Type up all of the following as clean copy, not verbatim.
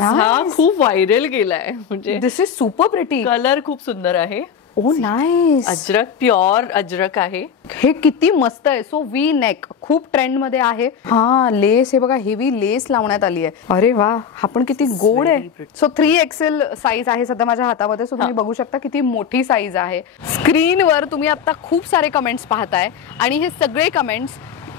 हा खूप व्हायरल गेलाय, म्हणजे दिस इज सुपर प्रिटी. कलर खूप सुंदर आहे. ओ नाईस. अजरक, प्युअर अजरक आहे. हे किती मस्त आहे. सो वी नेक खूप ट्रेंड मध्ये आहे. हा लेस, हे बघा हेवी लेस लावण्यात आली आहे. अरे वा, हा पण किती गोड आहे. सो 3XL साईज आहे सध्या माझ्या हातामध्ये. सो तुम्ही बघू शकता किती मोठी साईज आहे. स्क्रीनवर तुम्ही आता खूप सारे कमेंट्स पाहताय आणि हे सगळे कमेंट्स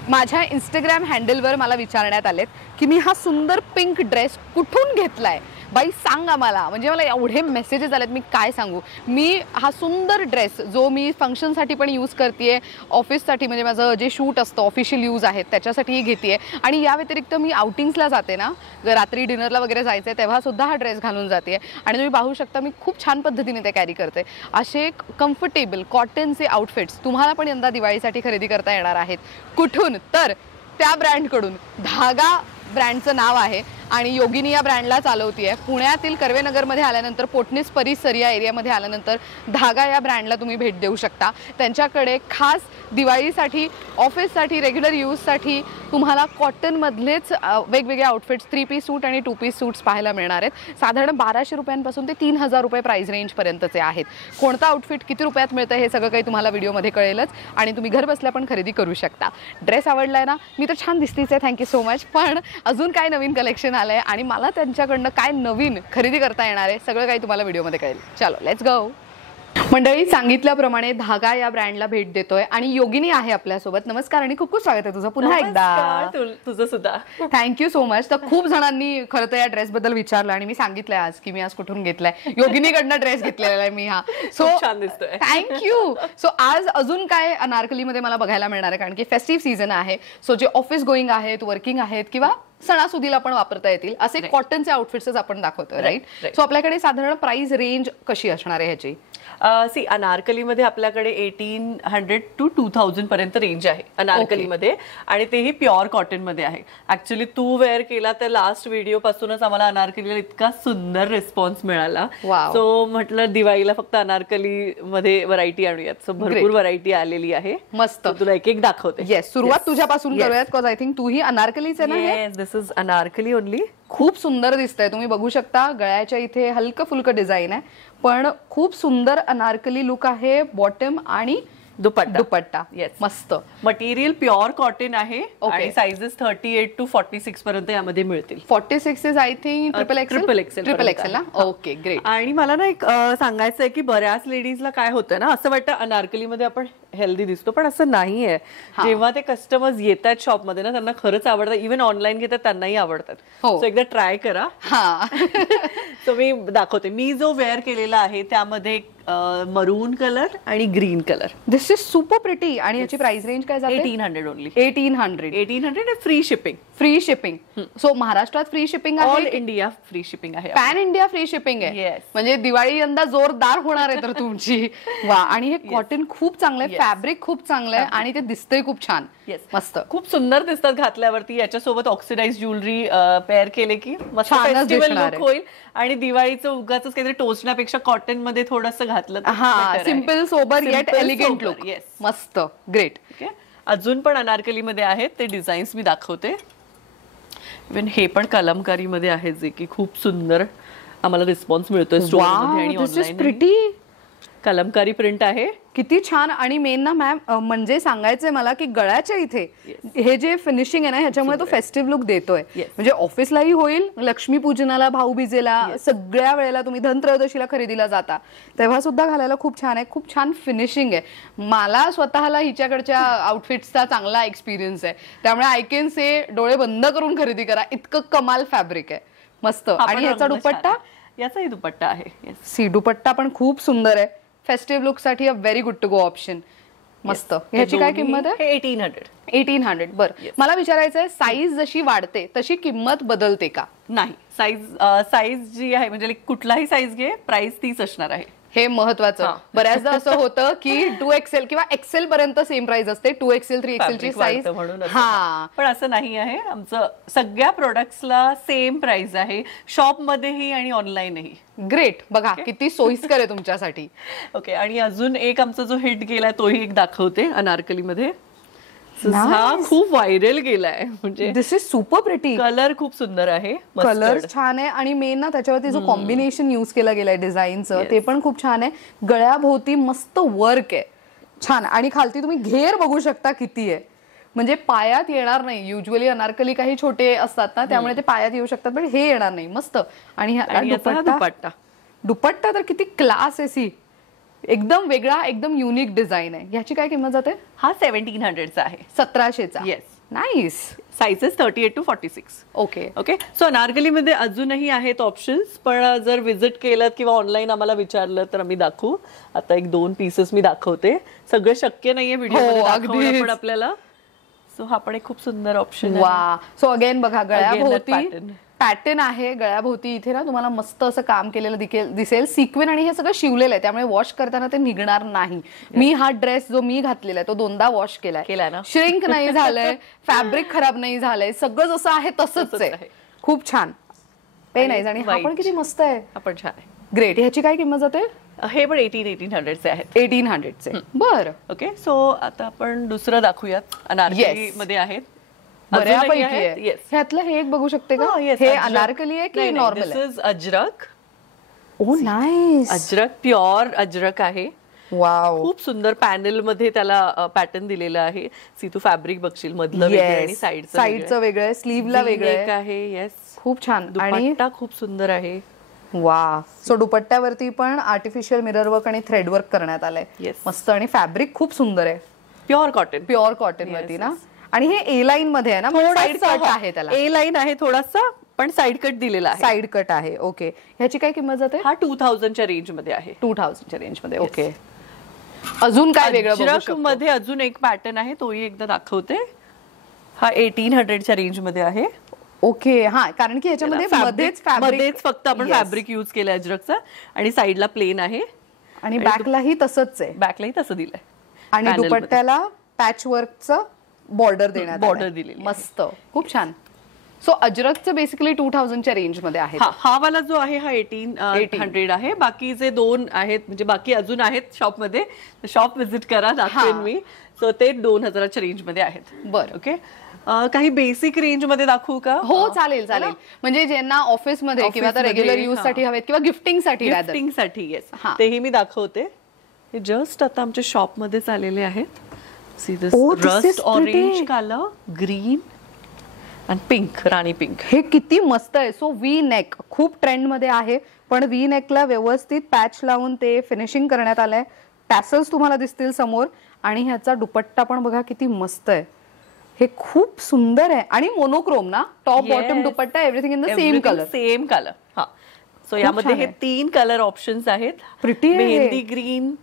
माझ्या इंस्टाग्राम हँडलवर मला विचारण्यात आलेत की मी हा सुंदर पिंक ड्रेस कुठून घेतलाय. बाई सांगा मला, म्हणजे मला एवढे मेसेजेस आलेत, मी काय सांगू. मी हा सुंदर ड्रेस जो मी फंक्शनसाठी पण यूज करते, ऑफिससाठी म्हणजे माझं जे शूट असतं ऑफिशियल यूज आहेत त्याच्यासाठीही घेते. आणि या व्यतिरिक्त मी आउटिंग्सला जाते ना, रात्री डिनरला वगैरे जायचं आहे तेव्हा सुद्धा हा ड्रेस घालून जाते. आणि तुम्ही पाहू शकता मी खूप छान पद्धतीने ते कॅरी करते. असे कम्फर्टेबल कॉटनचे आउटफिट्स तुम्हाला पण यंदा दिवाळीसाठी खरेदी करता येणार आहेत. कुठून तर त्या ब्रँडकडून. धागा ब्रँडचं नाव आहे आणि योगिनी या ब्रँडला चालवतीये. पुण्यातील कर्वेनगरमध्ये आल्यानंतर पोटनीस परिसर या एरियामध्ये आल्यानंतर धागा या ब्रँडला तुम्ही भेट देऊ शकता. त्यांच्याकडे खास दिवाळीसाठी, ऑफिससाठी, रेग्युलर यूजसाठी तुम्हाला कॉटनमधलेच वेगवेगळे आउटफिट्स, 3 पीस सूट आणि 2 पीस सूट्स पाहायला मिळणार आहेत. साधारण 1200 रुपयांपासून ते 3000 रुपये प्राइस रेंजपर्यंतचे आहेत. कोणता आउटफिट किती रुपयात मिळतं हे सगळं काही तुम्हाला व्हिडिओमध्ये कळेलच आणि तुम्ही घर बसल्या पण खरेदी करू शकता. ड्रेस आवडलाय ना? मी तर छान दिसतीच आहे, थँक्यू सो मच. पण अजून काय नवीन कलेक्शन आलंय आणि मला त्यांच्याकडनं काय नवीन खरेदी करता येणार आहे सगळं काही तुम्हाला व्हिडिओमध्ये कळेल. चलो लेट्स गो. मंडळी, सांगितल्याप्रमाणे धागा या ब्रँडला भेट देतोय आणि योगिनी आहे आपल्यासोबत. नमस्कार आणि खूप खूप स्वागत आहे तुझं पुन्हा एकदा. तुझं सुद्धा थँक्यू सो मच. तर खूप जणांनी खरं तर या ड्रेस बद्दल विचारलं आणि मी सांगितलंय आज की मी आज कुठून घेतलाय. योगिनीकडनं ड्रेस घेतलेला आहे मी हा. सो छान दिसतोय. थँक्यू. सो आज अजून काय अनारकलीमध्ये मला बघायला मिळणार आहे, कारण की फेस्टिव्ह सीझन आहे. सो जे ऑफिस गोईंग आहेत, वर्किंग आहेत किंवा सणासुदीला पण वापरता येतील असे कॉटनचे आउटफिट्स आपण दाखवतोय, राईट? सो आपल्याकडे साधारण प्राइस रेंज कशी असणार आहे ह्याची? सी अनारकलीमध्ये आपल्याकडे 1800 to 2000 पर्यंत रेंज आहे अनारकलीमध्ये आणि तेही प्युअर कॉटन मध्ये आहे. ऍक्च्युली तू वेअर केला तर लास्ट व्हिडिओ पासूनच आम्हाला अनारकलीला इतका सुंदर रिस्पॉन्स मिळाला. सो म्हटलं दिवाळीला फक्त अनारकली मध्ये व्हरायटी आणूयात. सो भरपूर व्हरायटी आलेली आहे. मस्त. तुला एक एक दाखवते. येस, सुरुवात तुझ्यापासून करूयात, बिकॉज आय थिंक तूही अनारकलीच आहे ना? दिस इज अनारकली ओनली. खूप सुंदर दिसतंय. तुम्ही बघू शकता गळ्याच्या इथे हलकं फुलकं डिझाईन आहे, पण खूप सुंदर अनारकली लुक आहे. बॉटम आणि दुपट्टा. येस, मस्त. मटेरियल प्युअर कॉटन आहे आणि साइजेस 38 to 46 पर्यंत यामध्ये मिळतील. 46 is I think triple XL ना? Okay, great. आणि मला ना एक सांगायचं आहे की बऱ्याच लेडीजला काय होतं ना, असं वाटतं अनारकलीमध्ये आपण हेल्दी दिसतो, पण असं नाहीये. जेव्हा ते कस्टमर्स येतात शॉपमध्ये ना, त्यांना खरंच आवडतं. इव्हन ऑनलाईन घेतात त्यांनाही आवडतात. सो एकदा ट्राय करा. सो मी दाखवते. मी जो वेअर केलेला आहे त्यामध्ये मरून कलर आणि green colour. This is super pretty. आणि याची प्राइस रेंज काय जाते? 1800 only. 1800 free shipping. Free shipping. So महाराष्ट्रात फ्री शिपिंग आहे, ऑल इंडिया फ्री शिपिंग आहे, पॅन इंडिया फ्री शिपिंग आहे. म्हणजे दिवाळी यंदा जोरदार होणार आहे तर तुमची. वा. आणि हे कॉटन खूप चांगलं आहे, फॅब्रिक खूप चांगलं आहे आणि ते दिसतंय खूप छान. मस्त, खूप सुंदर दिसतात घातल्यावरती. याच्यासोबत ऑक्सिडाइज ज्वेलरी पेअर केले की मस्त फेस्टिवल लुक होईल. आणि दिवाळीचं उगाच काहीतरी टोचण्यापेक्षा कॉटन मध्ये थोडंसं घातलं, simple sober eight elegant look. मस्त, ग्रेट. अजून पण अनारकली मध्ये आहेत ते डिझाईन्स मी दाखवते. इव्हन हे पण कलमकारी मध्ये आहे, जे की खूप सुंदर आम्हाला रिस्पॉन्स मिळतोय स्टोअरमध्ये आणि ऑनलाईन. कलमकारी प्रिंट आहे, किती छान. आणि मेन ना मॅम, म्हणजे सांगायचंय मला की गळ्याच्या इथे हे जे फिनिशिंग आहे ना, ह्याच्यामुळे तो फेस्टिव्ह लुक देतोय. म्हणजे ऑफिसलाही होईल, लक्ष्मीपूजनाला, भाऊबीजेला, सगळ्या वेळेला, तुम्ही धनत्रयोदशीला खरेदीला जाता तेव्हा सुद्धा घालायला खूप छान आहे. खूप छान फिनिशिंग आहे. मला स्वतःला हिच्याकडच्या आउटफिट्सचा चांगला एक्सपिरियन्स आहे, त्यामुळे आय कॅन से डोळे बंद करून खरेदी करा. इतकं कमाल फॅब्रिक आहे. मस्त. आणि ह्याचा दुपट्टा, याचाही दुपट्टा आहे. सी दुपट्टा पण खूप सुंदर आहे. फेस्टिव्ह लुक साठी a very good to go option. मस्त. ह्याची काय किंमत आहे? 1800. 1800. बरं, मला विचारायचं आहे, साईज जशी वाढते तशी किंमत बदलते का? नाही, साईज जी आहे म्हणजे कुठलाही साईज घे, प्राइस तीच असणार आहे. हे महत्वाचं. बऱ्याचदा असं होतं की 2XL किंवा XL पर्यंत सेम प्राइस असते, 2XL 3XL ची साईज. पण असं नाही आहे. आमचं सगळ्या प्रोडक्ट्सला सेम प्राइस आहे, शॉप मध्येही आणि ऑनलाईनही. ग्रेट. बघा किती सोयीस्कर आहे तुमच्यासाठी. ओके. आणि अजून एक आमचा जो हिट गेलाय तोही एक दाखवते अनारकलीमध्ये. हा खूप व्हायरल गेलाय, म्हणजे दिस इज सुपर प्रिटी. कलर खूप सुंदर आहे, कलर छान आहे आणि मेन ना त्याच्यावरती जो कॉम्बिनेशन युज केला गेलाय डिझाईनचं ते पण खूप छान आहे. गळ्याभोवती मस्त वर्क आहे छान, आणि खालती तुम्ही घेर बघू शकता किती आहे, म्हणजे पायात येणार नाही. युजली अनारकली काही छोटे असतात ना, त्यामुळे ते पायात येऊ शकतात, पण हे येणार नाही. मस्त. आणि दुपट्टा दुपट्टा तर किती क्लास आहे. सी एकदम वेगळा, एकदम युनिक डिझाईन आहे. ह्याची काय किंमत जाते? हा 1700चा आहे. 1700चा. Yes. Nice. Sizes 38 to 46. Okay okay. So अनारकलीमध्ये अजूनही आहेत ऑप्शन्स, पण जर विजिट केलं किंवा ऑनलाईन आम्हाला विचारलं तर आम्ही दाखवू. आता 1-2 पीसेस मी दाखवते. सगळं शक्य नाहीये व्हिडिओ दाखवणं पण आपल्याला. सो हा पण एक खूप सुंदर ऑप्शन आहे. वा. सो अगेन बघा, गळ्याभोवती पॅटर्न आहे. गळ्याभोवती इथे ना तुम्हाला मस्त असं काम केलेलं दिसेल. सिक्वेन आणि हे सगळं शिवलेलं आहे, त्यामुळे वॉश करताना ते निघणार नाही. मी हा ड्रेस जो मी घातलेला आहे तो 2दा वॉश केलाय ना. श्रिंक नाही झालंय, फॅब्रिक खराब नाही झालंय, सगळं जसं आहे तसंच आहे. खूप छान पेन आहे. आणि हा पण किती मस्त आहे. आपण छान आहे. ग्रेट. ह्याची काय किंमत जाते? हे पण 1800चे आहेत. 1800चे. बरं. ओके. सो आता आपण दुसरं दाखवूयात. अनारकली मध्ये आहेत बऱ्यापैकी आहे. ह्यातलं हे एक बघू शकते का? हे अनारकली आहे की नॉर्मल आहे? अजरक. ओ नाईस. अजरक, प्युअर अजरक आहे. वाव. खूप सुंदर पॅनल मध्ये त्याला पॅटर्न दिलेलं आहे. सीतू फॅब्रिक बघशील, मधलं वेगळं आणि साइडचं वेगळं आहे, स्लीव्हला वेगळं आहे. येस. खूप छान. आणि दुपट्टा खूप सुंदर आहे. वा. सो दुपट्ट्यावरती पण आर्टिफिशियल मिरर वर्क आणि थ्रेड वर्क करण्यात आलंय. मस्त. आणि फॅब्रिक खूप सुंदर आहे. Pure cotton. प्युअर कॉटन वरती ना. आणि हे ए लाईन मध्ये आहे ना, साइड कट आहे त्याला. ए लाईन आहे थोडासा, पण साइड कट दिलेला आहे. साइड कट आहे. ओके. ह्याची काय किंमत जाते? हा 2000च्या रेंज मध्ये आहे. 2000च्या रेंज मध्ये. ओके. अजून काय वेगळं बघू शकतो? मध्ये अजून एक पॅटर्न आहे, तोही एकदा दाखवते. हा 1800च्या रेंज मध्ये आहे. ओके. हा, कारण की ह्याच्यामध्ये मध्येच फक्त आपण फॅब्रिक युज केलं अजरकचा, आणि साइडला प्लेन आहे, आणि बॅकलाही तसंच आहे. बॅकलाही तसं दिलंय. आणि दुपट्ट्याला पॅच वर्कचं बॉर्डर दिलेली. मस्त. खूप छान. सो अजरकचं बेसिकली 2000च्या रेंज मध्ये आहे. हा वाला जो आहे हा 1800 आहे. बाकी जे 2 आहेत, म्हणजे बाकी अजून आहेत शॉप मध्ये, शॉप व्हिजिट करा, दाखवेन मी. सो ते 2000च्या रेंज मध्ये आहेत. बरं. ओके. काही बेसिक रेंज मध्ये दाखवू का? हो चालेल. म्हणजे ज्यांना ऑफिसमध्ये किंवा रेग्युलर यूज साठी हवेत किंवा गिफ्टिंग साठी. येस. तेही मी दाखवते. हे जस्ट आता आमच्या शॉप मध्ये आलेले आहेत. See this rust orange color, green and pink, Rani pink. हे किती मस्त आहे. सो वी नेक खूप ट्रेंड मध्ये आहे, पण वी नेकला व्यवस्थित पॅच लावून ते फिनिशिंग करण्यात आलंय. टॅसल्स तुम्हाला दिसतील समोर, आणि ह्याचा दुपट्टा पण बघा किती मस्त आहे. हे खूप सुंदर आहे. आणि मोनोक्रोम ना, top bottom dupatta, everything in the same colour. हा. सो यामध्ये हे 3 कलर ऑप्शन्स आहेत. मेहंदी ग्रीन,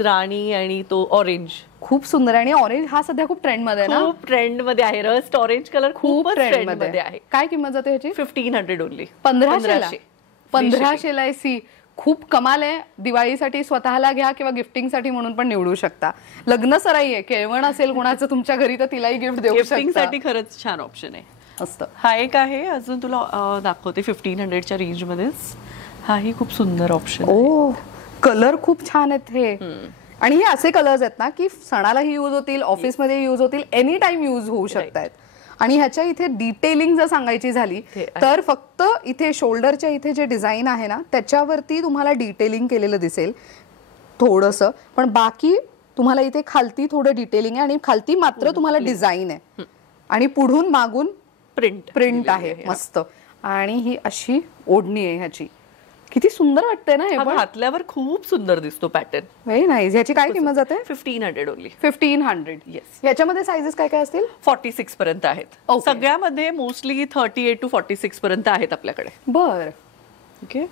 राणी आणि तो ऑरेंज. खूप सुंदर. आणि ऑरेंज हा सध्या खूप ट्रेंड मध्ये ना, खूप ट्रेंड मध्ये आहे. रस्ट ऑरेंज कलर खूप ट्रेंड मध्ये आहे. काय किंमत जाते ह्याची? 1500 ओनली. 1500ला. सी खूप कमाल आहे. दिवाळीसाठी स्वतःला घ्या किंवा गिफ्टिंग साठी म्हणून पण निवडू शकता. लग्न सराई आहे, केळवण असेल कोणाचं तुमच्या घरी, तर तिलाही गिफ्ट देऊ शकता. गिफ्टिंग साठी खरंच छान ऑप्शन आहे. मस्त. हा एक आहे अजून तुला दाखवते 1500च्या रेंज मध्येच. हाही खूप सुंदर ऑप्शन. ओ, कलर खूप छान आहेत हे. आणि हे असे कलर्स आहेत ना की सणालाही यूज होतील, ऑफिसमध्ये यूज होतील, एनी टाइम यूज होऊ शकतात. आणि ह्याच्या इथे डिटेलिंग जर सांगायची झाली तर फक्त इथे शोल्डरच्या इथे जे डिझाईन आहे ना त्याच्यावरती तुम्हाला डिटेलिंग केलेलं दिसेल थोडंसं, पण बाकी तुम्हाला इथे खालती थोडं डिटेलिंग आहे आणि खालती मात्र तुम्हाला डिझाईन आहे आणि पुढून मागून प्रिंट आहे. मस्त. आणि ही अशी ओढणी आहे ह्याची. किती सुंदर वाटतंय ना हे. पण घातल्यावर खूप सुंदर दिसतो पॅटर्न. Very nice. ह्याची काय किंमत जाते? 1500 ओनली. 1500. येस. ह्याच्यामध्ये साइजेस काय काय असतील? 46 पर्यंत आहेत. सगळ्यामध्ये मोस्टली 38 to 46 पर्यंत आहेत आपल्याकडे. बर. ओके.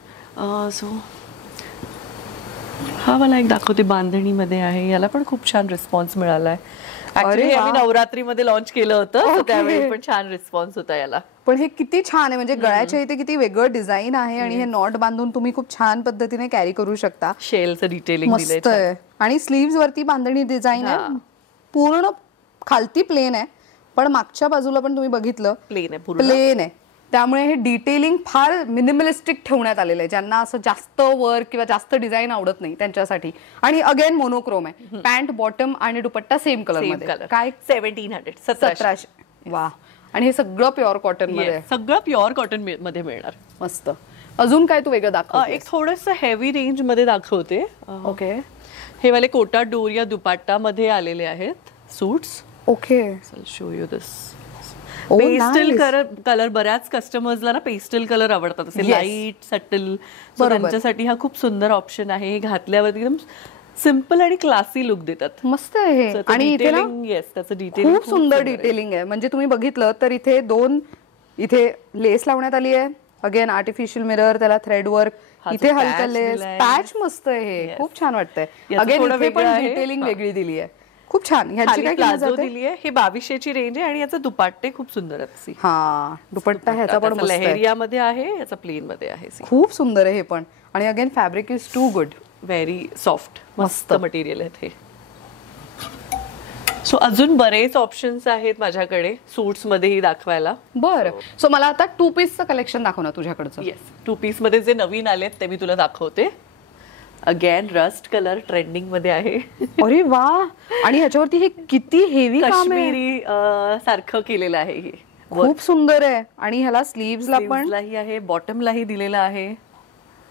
सो हा मला एक दाखवते, बांधणीमध्ये आहे. याला पण खूप छान रिस्पॉन्स मिळालाय. ऍक्च्युली आम्ही नवरात्रीमध्ये लॉन्च केलं होतं, त्यावेळी पण छान रिस्पॉन्स होता याला. पण हे किती छान आहे, म्हणजे गळ्याच्या इथे किती वेगळं डिझाईन आहे आणि हे नॉट बांधून तुम्ही खूप छान पद्धतीने कॅरी करू शकता. शेलचं डिटेलिंग मस्त आहे. आणि स्लीव्स वरती बांधणी डिझाईन आहे. पूर्ण खालती प्लेन आहे, पण मागच्या बाजूला पण तुम्ही बघितलं प्लेन आहे. त्यामुळे हे डिटेलिंग फार मिनिमलिस्टिक ठेवण्यात आलेलं आहे. ज्यांना असं जास्त वर्क किंवा जास्त डिझाईन आवडत नाही त्यांच्यासाठी. आणि अगेन मोनोक्रोम आहे. पॅन्ट बॉटम आणि दुपट्टा सेम कलर मध्ये. काय 1700 1700. वा. आणि हे सगळं प्युअर कॉटन मध्ये, सगळं प्युअर कॉटन मध्ये मिळणार. मस्त. अजून काय तू वेगळं दाखव? एक थोडंसं हेवी रेंज मध्ये दाखवते. ओके. हे वाले कोटा डोरिया दुपट्टा मध्ये आलेले आहेत suits. Okay. Show you this. Pastel colour बऱ्याच कस्टमर्सला ना पेस्टल कलर आवडतात, असे लाईट सटल. त्यांच्यासाठी हा खूप सुंदर ऑप्शन आहे. हे घातल्यावर एकदम सिम्पल आणि क्लासी लुक देतात. मस्त आहे. आणि इथे ना त्याचं डिटेलिंग खूप सुंदर डिटेलिंग आहे. म्हणजे तुम्ही बघितलं तर इथे इथे लेस लावण्यात आली आहे. अगेन आर्टिफिशियल मिरर, त्याला थ्रेड वर्क, इथे हलका लेस पॅच. मस्त आहे. खूप छान वाटतंय. अगेन इथे पण डिटेलिंग वेगळी दिली आहे. खूप छान. ह्याची काय प्लाझो दिली आहे. हे 2200 ची रेंज आहे आणि याचा दुपट्टे खूप सुंदर आहेत. हा, दुपट्टा ह्याचा पण लहेरिया मध्ये आहे, याचा प्लेन मध्ये आहे. खूप सुंदर आहे हे पण. आणि again fabric is to good. Very soft, मस्त मटेरियल आहेत हे. सो अजून बरेच ऑप्शन्स आहेत माझ्याकडे सूट्स मध्येही दाखवायला. बरं. सो मला आता 2 पीसचं कलेक्शन दाखव ना तुझ्याकडचं. येस, 2 पीस मध्ये जे नवीन आलेत ते मी तुला दाखवते. अगेन रस्ट कलर ट्रेंडिंग मध्ये आहे. अरे वा. आणि ह्याच्यावरती हे किती हेवी काश्मीरी सारखं केलेलं आहे. हे खूप सुंदर आहे. आणि ह्याला स्लीव्हजला पण आहे, बॉटमलाही दिलेलं आहे.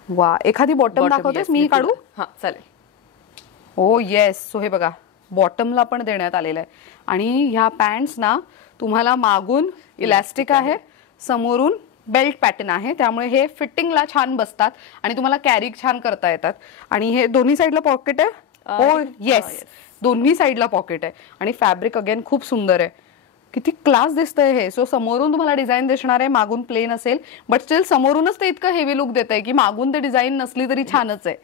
वा. एखादी बॉटम दाखवतेस? मी काढू? हा चालेल. ओ येस. सो हे बघा, बॉटमला पण देण्यात आलेलं आहे. आणि ह्या पॅन्ट्स ना तुम्हाला मागून इलास्टिक आहे, समोरून बेल्ट पॅटर्न आहे. त्यामुळे हे फिटिंगला छान बसतात आणि तुम्हाला कॅरी छान करता येतात. आणि हे दोन्ही साईडला पॉकेट आहे. ओ येस, दोन्ही साईडला पॉकेट आहे. आणि फॅब्रिक अगेन खूप सुंदर आहे. किती क्लास दिसतंय हे. सो समोरून तुम्हाला डिझाईन दिसणार आहे, मागून प्लेन असेल, बट स्टील समोरूनच ते इतकं हेवी लुक देत आहे की मागून ते डिझाईन नसली तरी छानच आहे.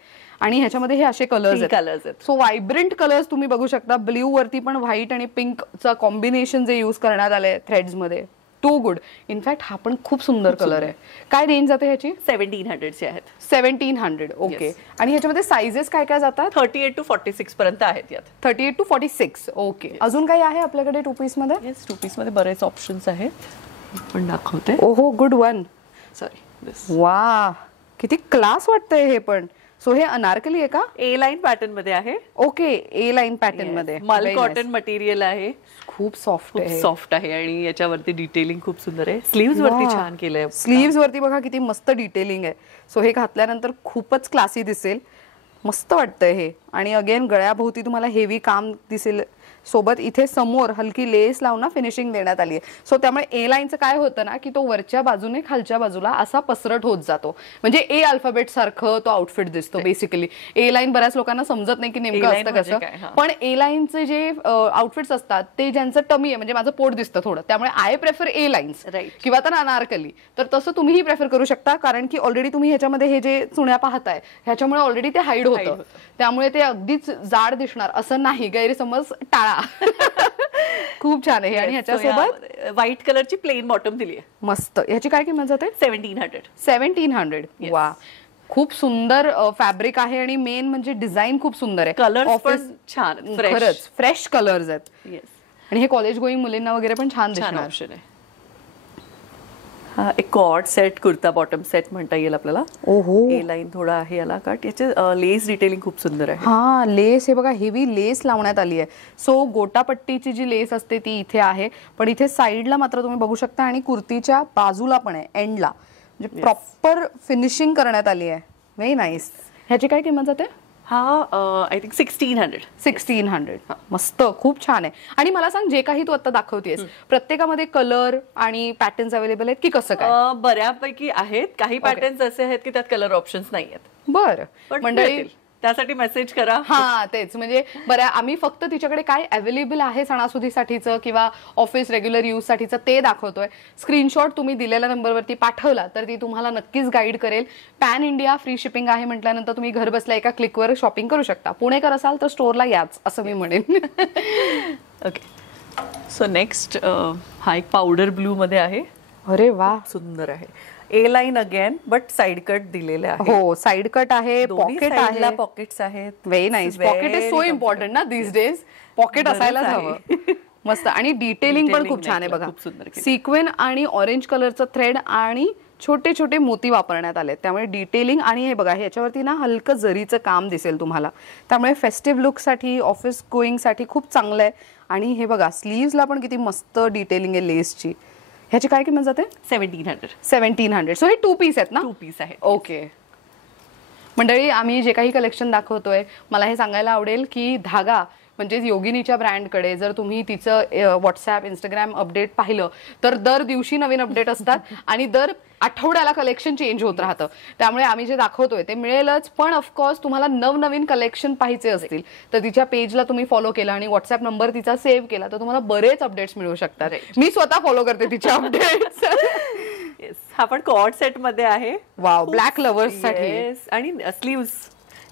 आणि ह्याच्यामध्ये हे असे कलर्स आहेत. सो व्हायब्रंट कलर्स तुम्ही बघू शकता. ब्ल्यू वरती पण व्हाईट आणि पिंकचं कॉम्बिनेशन जे युज करण्यात आलंय थ्रेड्स मध्ये, टू गुड. इनफॅक्ट हा पण खूप सुंदर कलर आहे. काय रेंज जाते ह्याची? 1700 ची आहेत. 1700. ओके. आणि ह्याच्यामध्ये साइजेस काय काय जातात? 38 to 46 पर्यंत आहेत यात. 38 to 46. ओके. अजून काही आहे आपल्याकडे 2 पीस मध्ये? येस, 2 पीस मध्ये बरेच ऑप्शन्स आहेत. पण दाखवते. ओहो, गुड वन. सॉरी. वा, किती क्लास वाटतंय हे पण. सो हे अनारकली आहे का? ए लाईन पॅटर्न मध्ये आहे. ओके, ए लाईन पॅटर्न मध्ये. मल कॉटन मटेरियल आहे. खूप सॉफ्ट आहे आणि याच्यावरती डिटेलिंग खूप सुंदर आहे. स्लीव्स वरती छान केलंय. स्लीव्स वरती बघा किती मस्त डिटेलिंग आहे. सो हे घातल्यानंतर खूपच क्लासी दिसेल. मस्त वाटतंय हे. आणि अगेन गळ्याभोवती तुम्हाला हेवी काम दिसेल. सोबत इथे समोर हलकी लेस लावून फिनिशिंग देण्यात आली आहे. सो त्यामुळे ए लाईनचं काय होतं ना की तो वरच्या बाजूने खालच्या बाजूला असा पसरट होत जातो. म्हणजे ए अल्फाबेट सारखं तो आउटफिट दिसतो बेसिकली. ए लाईन बऱ्याच लोकांना समजत नाही की नेमकं असतं कसं. पण ए लाईनचे जे आउटफिट्स असतात ते ज्यांचं टमी आहे, म्हणजे माझं पोट दिसतं थोडं, त्यामुळे आय प्रेफर ए लाईन्स किंवा तर अनारकली. तर तसं तुम्हीही प्रेफर करू शकता. कारण की ऑलरेडी तुम्ही ह्याच्यामध्ये हे जे चुण्या पाहताय ह्याच्यामुळे ऑलरेडी ते हाईड होतं. त्यामुळे ते अगदीच जाड दिसणार असं नाही. गैरसमज टाळा. खूप छान आहे. आणि ह्याच्यासोबत व्हाईट कलरची प्लेन बॉटम दिली आहे. मस्त. ह्याची काय किंमत जाते? 1700. वा, खूप सुंदर फॅब्रिक आहे. आणि मेन म्हणजे डिझाईन खूप सुंदर आहे. कलर पण छान, खरंच फ्रेश कलर्स आहेत. आणि हे कॉलेज गोईंग मुलींना वगैरे पण छान दिसणार ऑप्शन आहे. हा एक cord set, kurta bottom set म्हणता येईल आपल्याला. ओहो. ए लाईन थोडा आहे याला कट. याचे लेस डिटेलिंग खूप सुंदर आहे. हा, लेस हे बघा हेवी लेस लावण्यात आली आहे. सो गोटापट्टीची जी लेस असते ती इथे आहे, पण इथे साईडला मात्र तुम्ही बघू शकता. आणि कुर्तीच्या बाजूला पण आहे, एंडला. म्हणजे प्रॉपर फिनिशिंग करण्यात आली आहे. Very nice. ह्याची काय किंमत जाते? हा आय थिंक 1600. मस्त, खूप छान आहे. आणि मला सांग, जे काही तू आता दाखवतेस प्रत्येकामध्ये कलर आणि पॅटर्न्स अवेलेबल आहेत की कसं काय? बऱ्यापैकी आहेत. काही पॅटर्न्स असे आहेत की त्यात कलर ऑप्शन्स नाही आहेत. बरं, मंडळी त्यासाठी मेसेज करा. हा, तेच. म्हणजे बऱ्या आम्ही फक्त तिच्याकडे काय अवेलेबल आहे सणासुदीसाठीचं किंवा ऑफिस रेग्युलर यूज साठीचं ते दाखवतोय. स्क्रीनशॉट तुम्ही दिलेल्या नंबरवरती पाठवला तर ती तुम्हाला नक्कीच गाईड करेल. पॅन इंडिया फ्री शिपिंग आहे म्हटल्यानंतर तुम्ही घर बसल्या एका क्लिकवर शॉपिंग करू शकता. पुणेकर असाल तर स्टोअरला याच असं मी म्हणेन. ओके. सो नेक्स्ट हा एक पावडर ब्लू मध्ये आहे. अरे वा, सुंदर आहे. A line again but side cut दिलेले आहे. हो, साइड कट आहे, पॉकेट आहे, पॉकेट्स आहेत. Very nice. Pocket is so important ना दिस डेज. पॉकेट असायलाच हवं. मस्त. आणि डिटेलिंग पण खूप छान आहे बघा. सिक्वेन आणि ऑरेंज कलरचं थ्रेड आणि छोटे छोटे मोती वापरण्यात आले, त्यामुळे डिटेलिंग. आणि हे बघा ह्याच्यावरती ना हलकं जरीचं काम दिसेल तुम्हाला, त्यामुळे फेस्टिव्ह लुकसाठी, ऑफिस गोईंगसाठी खूप चांगलं आहे. आणि हे बघा स्लीव्सला पण किती मस्त डिटेलिंग आहे लेसची. ह्याची काय किंमत जाते? 1700. सो हे 2 पीस आहेत ना? 2 पीस आहे. ओके मंडळी, आम्ही जे काही कलेक्शन दाखवतोय, मला हे सांगायला आवडेल की धागा म्हणजे योगिनीच्या ब्रँडकडे जर तुम्ही तिचं व्हॉट्सॲप, इंस्टाग्राम अपडेट पाहिलं तर दर दिवशी नवीन अपडेट असतात आणि दर आठवड्याला कलेक्शन चेंज होत राहतं. त्यामुळे आम्ही जे दाखवतोय ते मिळेलच, पण ऑफकोर्स तुम्हाला नवनवीन कलेक्शन पाहिजे असतील तर तिच्या पेजला तुम्ही फॉलो केला आणि व्हॉट्सअप नंबर तिचा सेव्ह केला तर तुम्हाला बरेच अपडेट्स मिळू शकतात. मी स्वतः फॉलो करते तिच्या अपडेट्स. हा पण कॉर्ड सेट मध्ये आहे. वाव, ब्लॅक लव्हर्स साठी. आणि स्लीव्स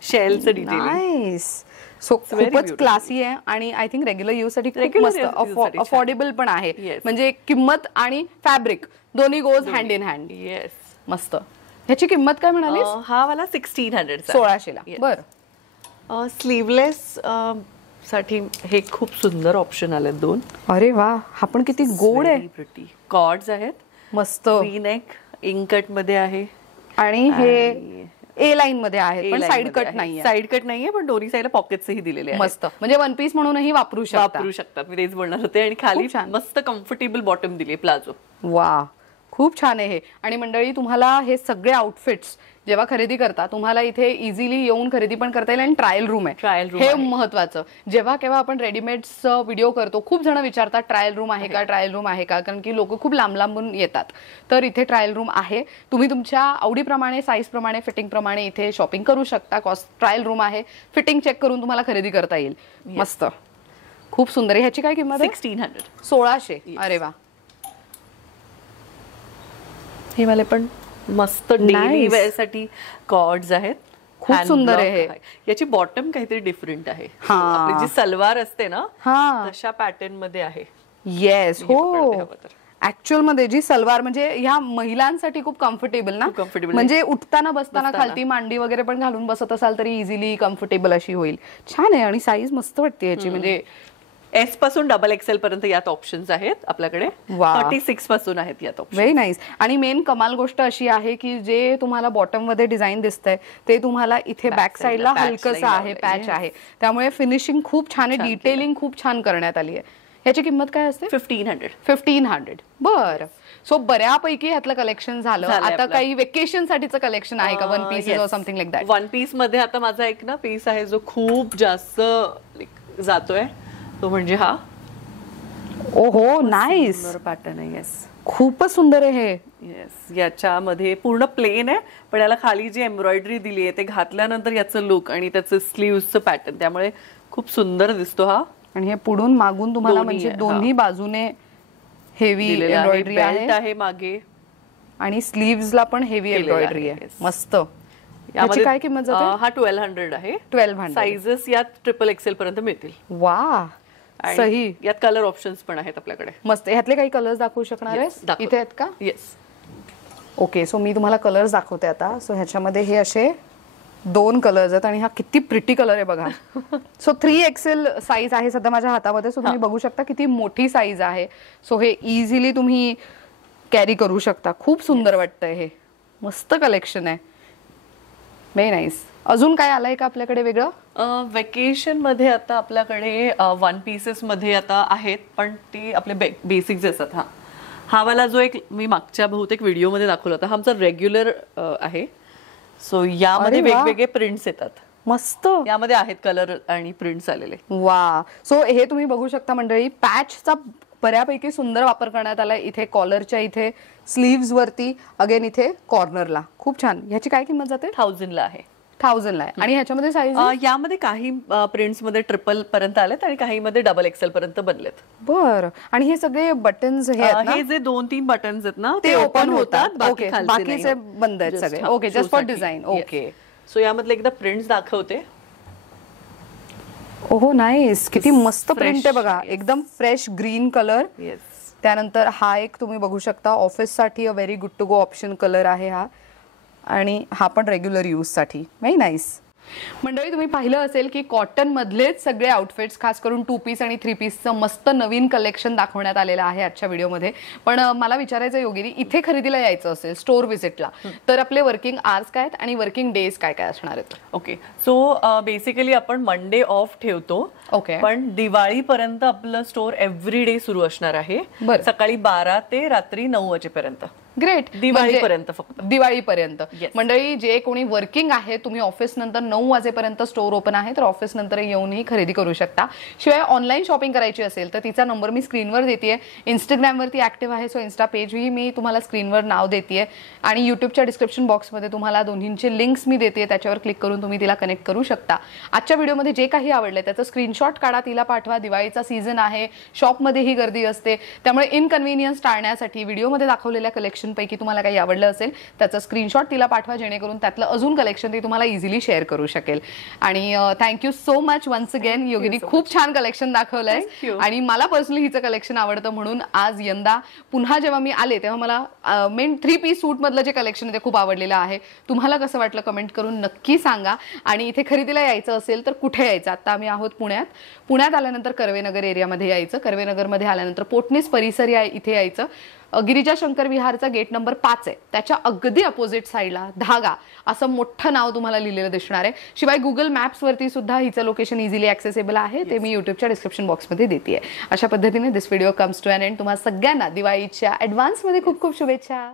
शेलचं डिटेलिंग. नाईस. सो खूपच क्लासी आहे आणि आय थिंक रेग्युलर यूज साठी खूप मस्त, अफोर्डेबल पण आहे. म्हणजे किंमत आणि फॅब्रिक दोन्ही goes hand in hand. Yes, मस्त. ह्याची किंमत काय म्हणाली? हा वाला 1600. 1600 ला. बर. स्लीवलेस साठी हे खूप सुंदर ऑप्शन आले 2. अरे वा, हा पण किती गोड आहे. कॉर्ड्स आहेत, मस्त. व्ही नेक इनकट मध्ये आहे आणि हे ए लाईन मध्ये आहे, पण साइड कट नाहीये. साइड कट नाहीये, पण दोन्ही साईडला पॉकेट्सही दिलेले आहेत. मस्त. म्हणजे वन पीस म्हणूनही वापरू शकतात. मी तेच बोलणार होते. आणि खाली मस्त कम्फर्टेबल बॉटम दिली, प्लाझो. वा, खूप छान आहे हे. आणि मंडळी, तुम्हाला हे सगळे आउटफिट्स जेव्हा खरेदी करता तुम्हाला इथे इझिली येऊन खरेदी पण करता येईल आणि ट्रायल रूम आहे. हे महत्वाचं. जेव्हा केव्हा आपण रेडीमेड्सचं व्हिडिओ करतो खूप जण विचारतात ट्रायल रूम आहे का, ट्रायल रूम आहे का, कारण की लोक खूप लांब लांबून येतात. तर इथे ट्रायल रूम आहे. तुम्ही तुमच्या आवडीप्रमाणे, साईज प्रमाणे, फिटिंग प्रमाणे इथे शॉपिंग करू शकता. ट्रायल रूम आहे, फिटिंग चेक करून तुम्हाला खरेदी करता येईल. मस्त, खूप सुंदर. ह्याची काय किंमत आहे? 1600. अरे वा. हे वाले पण मस्त डेली वेअर साठी कॉर्ड्स आहेत. खूप सुंदर आहे. याची बॉटम काहीतरी डिफरंट आहे. आपली जी सलवार असते ना तशा पॅटर्न मध्ये आहे. येस, हो. ऍक्च्युअल मध्ये जी सलवार म्हणजे ह्या महिलांसाठी खूप कम्फर्टेबल ना. म्हणजे उठताना बसताना खालती मांडी वगैरे पण घालून बसत असाल तरी इझिली कम्फर्टेबल अशी होईल. छान आहे. आणि साईज मस्त वाटते याची. म्हणजे S पासून XXL पर्यंत यात ऑप्शन्स आहेत आपल्याकडे. 36 पासून आहेत यात ऑप्शन. Very nice. आणि मेन कमाल गोष्ट अशी आहे की जे तुम्हाला बॉटम मध्ये डिझाईन दिसतंय ते तुम्हाला इथे बॅक साईडला हलकंसं आहे, पॅच आहे. त्यामुळे फिनिशिंग खूप छान आहे, डिटेलिंग खूप छान करण्यात आली आहे. ह्याची किंमत काय असते? 1500. बर. सो बऱ्यापैकी ह्यातलं कलेक्शन झालं. आता काही वेकेशन साठीचं कलेक्शन आहे का? One piece or something like that. One piece मध्ये आता माझा एक ना पीस आहे जो खूप जास्त जातोय, तो म्हणजे हा. ओहो, नाईस पॅटर्न आहे. येस, खूपच सुंदर आहे हे. येस, याच्यामध्ये पूर्ण प्लेन आहे, पण याला खाली जी एम्ब्रॉयडरी दिली आहे ते घातल्यानंतर याचं लुक आणि त्याचं स्लीव्हचं पॅटर्न, त्यामुळे खूप सुंदर दिसतो हा. आणि हे पुढून मागून तुम्हाला म्हणजे दोन्ही बाजूने हेवी एम्ब्रॉयडरी आहे मागे आणि स्लीव्हजला पण हेवी एम्ब्रॉयडरी आहे. मस्त. याची काय किंमत जाते? हा 1200 आहे. 1200. साइजेस यात XXL पर्यंत मिळतील. वा, सही. यात कलर ऑप्शन्स पण आहेत आपल्याकडे. मस्त. ह्यातले काही कलर्स दाखवू शकणार आहेस? इथे आहेत का? येस. ओके, सो मी तुम्हाला कलर्स दाखवते आता. सो ह्याच्यामध्ये हे असे 2 कलर्स आहेत आणि हा किती प्रिटी कलर आहे बघा. सो 3XL साईज आहे सध्या माझ्या हातामध्ये. सो तुम्ही बघू शकता किती मोठी साईज आहे. सो हे इझिली तुम्ही कॅरी करू शकता. खूप सुंदर वाटतंय हे. मस्त कलेक्शन आहे. Very nice. अजून काय आलंय का आपल्याकडे वेगळं? वेकेशन मध्ये आता आपल्याकडे वन पीसेस मध्ये आता आहेत, पण ते आपले बेसिक्स असतात. हा वाला जो एक मी मागच्या बहुतेक व्हिडिओ मध्ये दाखवला होता, हा आमचा रेग्युलर आहे. सो यामध्ये वेगवेगळे प्रिंट्स येतात. मस्त. यामध्ये आहेत कलर आणि प्रिंट्स आलेले. वा. सो हे तुम्ही बघू शकता मंडळी, पॅचचा बऱ्यापैकी सुंदर वापर करण्यात आलाय. इथे कॉलरच्या इथे, स्लीव्स वरती, अगेन इथे कॉर्नरला. खूप छान. ह्याची काय किंमत जाते? 1000 ला आहे. 1000 ला आहे. आणि ह्याच्यामध्ये साईज? यामध्ये काही प्रिंट्स मध्ये ट्रिपल पर्यंत आलेत आणि काही मध्ये XXL पर्यंत बनलेत. बर. आणि हे सगळे बटन्स हे जे 2-3 बटन्स आहेत ना ते ओपन होतात, बाकीचे बंद आहेत सगळे. Okay, just for design. Okay. So यामधले एकदा प्रिंट्स दाखवते. ओहो, नाईस. किती मस्त प्रिंट आहे बघा. एकदम फ्रेश ग्रीन कलर. येस. त्यानंतर हा एक तुम्ही बघू शकता ऑफिस साठी a very good to go option colour आहे हा. आणि हा पण रेग्युलर यूज साठी. Very nice. मंडळी, तुम्ही पाहिलं असेल की कॉटन मधलेच सगळे आउटफिट्स, खास करून 2 पीस आणि 3 पीसचं मस्त नवीन कलेक्शन दाखवण्यात आलेलं आहे आजच्या व्हिडिओमध्ये. पण मला विचारायचं योगिनी, इथे खरेदीला यायचं असेल स्टोर व्हिजिटला, तर आपले वर्किंग आवर्स काय आहेत आणि वर्किंग डेज काय काय असणार आहेत? ओके, सो बेसिकली आपण मंडे ऑफ ठेवतो. ओके. पण दिवाळीपर्यंत आपलं स्टोर एव्हरी डे सुरू असणार आहे. बरं. सकाळी 12 ते रात्री 9 वाजेपर्यंत. ग्रेट. दिवाळीपर्यंत फक्त. दिवाळीपर्यंत. Yes. मंडळी, जे कोणी वर्किंग आहे, तुम्ही ऑफिस नंतर 9 वाजेपर्यंत स्टोर ओपन आहे, तर ऑफिस नंतर येऊनही खरेदी करू शकता. शिवाय ऑनलाईन शॉपिंग करायची असेल तर तिचा नंबर मी स्क्रीनवर देतेय. इंस्टाग्रामवरती ऍक्टिव्ह आहे, सो इन्स्टा पेजही मी तुम्हाला स्क्रीनवर नाव देतेय आणि युट्यूबच्या डिस्क्रिप्शन बॉक्समध्ये तुम्हाला दोन्हींचे लिंक्स मी देते, त्याच्यावर क्लिक करून तुम्ही तिला कनेक्ट करू शकता. आजच्या व्हिडिओमध्ये जे काही आवडलंय त्याचं स्क्रीनशॉट काढा, तिला पाठवा. दिवाळीचा सीझन आहे, शॉपमध्येही गर्दी असते, त्यामुळे इनकन्व्हिनियन्स टाळण्यासाठी व्हिडिओमध्ये दाखवलेल्या कलेक्शन पैकी तुम्हाला काही आवडलं असेल त्याचा स्क्रीनशॉट तिला पाठवा, जेणेकरून त्यातलं अजून कलेक्शन ती तुम्हाला इझिली शेअर करू शकेल. आणि thank you so much once again Yogini, खूप छान कलेक्शन दाखवलंय आणि मला पर्सनली हिचं कलेक्शन आवडतं, म्हणून आज यंदा पुन्हा जेव्हा मी आले तेव्हा मला मेन 3 पीस सूट मधलं जे कलेक्शन आहे ते खूप आवडलेलं आहे. तुम्हाला कसं वाटलं कमेंट करून नक्की सांगा. आणि इथे खरेदीला यायचं असेल तर कुठे यायचं? आता आम्ही आहोत पुण्यात. पुण्यात आल्यानंतर कर्वेनगर एरियामध्ये यायचं. कर्वेनगरमध्ये आल्यानंतर पोटनीस परिसर इथे यायचं. गिरिजा शंकर विहारचा गेट नंबर 5 आहे, त्याच्या अगदी अपोजिट साईडला धागा असं मोठं नाव तुम्हाला लिहिलेलं दिसणार आहे. शिवाय गुगल मॅप्सवरती सुद्धा हिचं लोकेशन इझिली ऍक्सेसेबल आहे, ते मी युट्यूबच्या डिस्क्रिप्शन बॉक्समध्ये देते. अशा पद्धतीने this video comes to an end. तुम्हाला सगळ्यांना दिवाळीच्या ऍडव्हान्समध्ये खूप खूप शुभेच्छा.